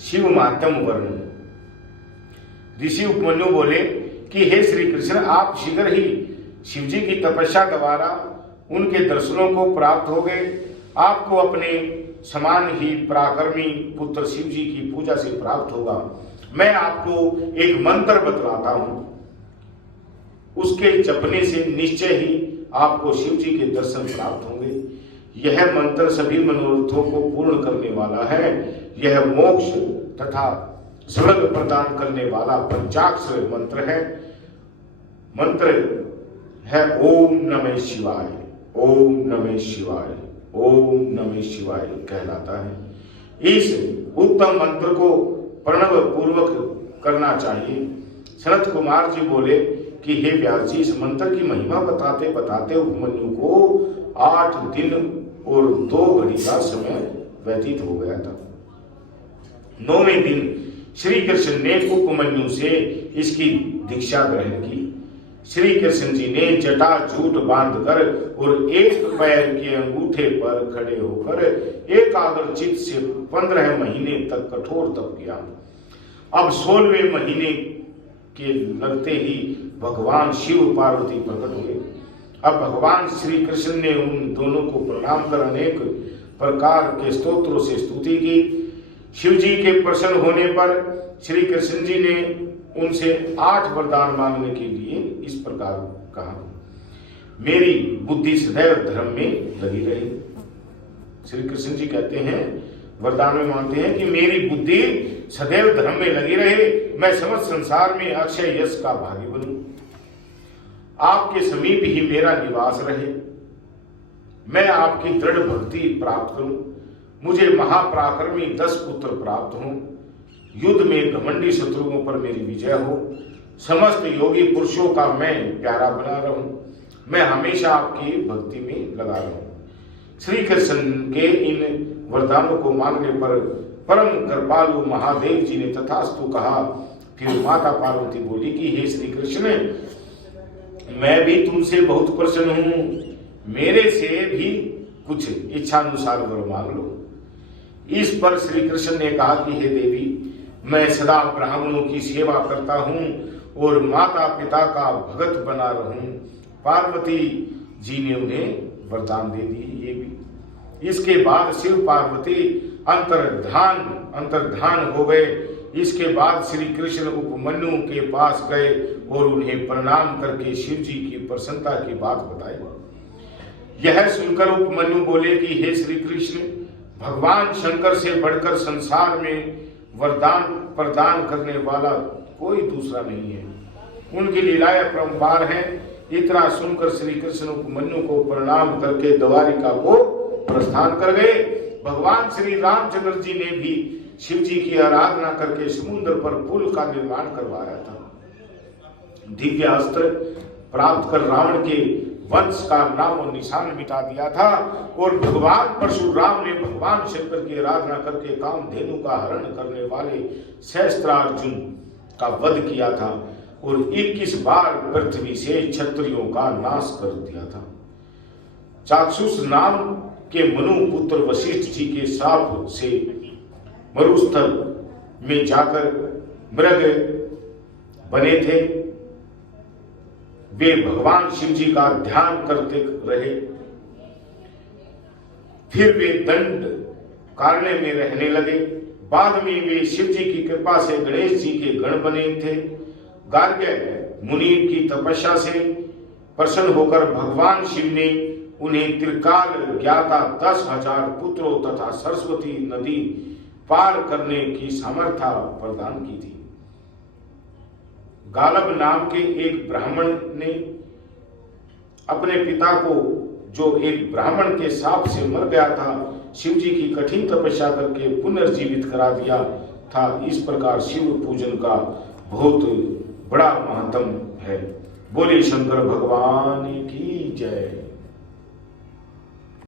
शिव महात्म वर्ण। ऋषि उपमन्यु बोले कि हे श्री कृष्ण, आप शीघ्र ही शिव जी की तपस्या द्वारा उनके दर्शनों को प्राप्त हो गए। आपको अपने समान ही पराक्रमी पुत्र शिव जी की पूजा से प्राप्त होगा। मैं आपको एक मंत्र बतलाता हूं, उसके जपने से निश्चय ही आपको शिव जी के दर्शन प्राप्त होंगे। यह मंत्र सभी मनोरथों को पूर्ण करने वाला है। यह मोक्ष तथा स्वर्ग प्रदान करने वाला पंचाक्षर मंत्र है। मंत्र है ओम नमः शिवाय, ओम नमः शिवाय, ओम नमः शिवाय कहलाता है। इस उत्तम मंत्र को प्रणव पूर्वक करना चाहिए। सनत कुमार जी बोले कि हे व्यास जी, इस मंत्र की महिमा बताते बताते उपमन्यु को 8 दिन और 2 घड़ी का समय व्यतीत हो गया था। 9वें दिन श्री कृष्ण ने उपमन्यु से इसकी दीक्षा ग्रहण की। श्री कृष्ण जी ने जटा जूट बांधकर और एक पैर के अंगूठे पर खड़े होकर एकाग्रचित से 15 महीने तक कठोर तप किया। अब 16वें महीने के लगते ही भगवान शिव पार्वती प्रकट हुए। अब भगवान श्री कृष्ण ने उन दोनों को प्रणाम कर अनेक प्रकार के स्तोत्रों से स्तुति की। शिव जी के प्रसन्न होने पर श्री कृष्ण जी ने उनसे 8 वरदान मांगने के लिए इस प्रकार कहा, मेरी बुद्धि सदैव धर्म में लगी रहे। श्री कृष्ण जी कहते हैं, वरदान में मांगते हैं कि मेरी बुद्धि सदैव धर्म में लगी रहे, मैं समस्त संसार में अक्षय यश का भागी बनूं, आपके समीप ही मेरा निवास रहे, मैं आपकी दृढ़ भक्ति प्राप्त करूं, मुझे महापराक्रमी 10 पुत्र प्राप्त हों, युद्ध में घमंडी शत्रुओं पर मेरी विजय हो, समस्त योगी पुरुषों का मैं प्यारा बना रहूं, मैं हमेशा आपकी भक्ति में लगा रहूं। श्री कृष्ण के इन वरदानों को मांगने पर परम कृपालु महादेव जी ने तथास्तु कहा। फिर माता पार्वती बोली कि हे श्री कृष्ण, मैं भी तुमसे बहुत प्रसन्न हूं, मेरे से भी कुछ इच्छानुसार वर मांग लो। इस पर श्री कृष्ण ने कहा कि हे देवी, मैं सदा ब्राह्मणों की सेवा करता हूं और माता पिता का भगत बना रहूं। पार्वती जी ने उन्हें वरदान दे दी। ये भी इसके बाद शिव पार्वती अंतर्धान हो गए। इसके बाद श्री कृष्ण उपमन्यु के पास गए और उन्हें प्रणाम करके शिव जी की प्रसन्नता की बात बताई। यह सुनकर उपमन्यु बोले कि हे श्री कृष्ण, भगवान शंकर से बढ़कर संसार में वरदान प्रदान करने वाला कोई दूसरा नहीं है, उनकी लीलाएं अपरंपार हैं। इतना सुनकर श्री कृष्ण उपमन्यु को प्रणाम करके द्वारिका को प्रस्थान कर गए। भगवान श्री रामचंद्र जी ने भी शिव जी की आराधना करके समुद्र पर पुल का निर्माण करवाया था। दिव्य अस्त्र प्राप्त कर रावण के वंश का नाम और निशान मिटा दिया था और भगवान परशुराम ने भगवान शंकर की आराधना करके कामधेनु का हरण करने वाले सहस्त्रार्जुन का वध किया था और 21 बार पृथ्वी से क्षत्रियों का नाश कर दिया था। चाक्षुष नाम के मनु पुत्र वशिष्ठ जी के श्राप से मरुस्थल में जाकर मृग बने थे। वे भगवान शिव जी का ध्यान करते रहे। फिर वे दंड कारण्य में रहने लगे। बाद में वे शिव जी की कृपा से गणेश जी के गण बने थे। गार्ग्य मुनि की तपस्या से प्रसन्न होकर भगवान शिव ने उन्हें त्रिकाल ज्ञाता 10,000 पुत्रों तथा सरस्वती नदी पार करने की सामर्थ्य प्रदान की थी। गालब नाम के एक ब्राह्मण ने अपने पिता को, जो एक ब्राह्मण के शाप से मर गया था, शिव जी की कठिन तपस्या करके पुनर्जीवित करा दिया था। इस प्रकार शिव पूजन का बहुत बड़ा महत्व है। बोले शंकर भगवान की जय।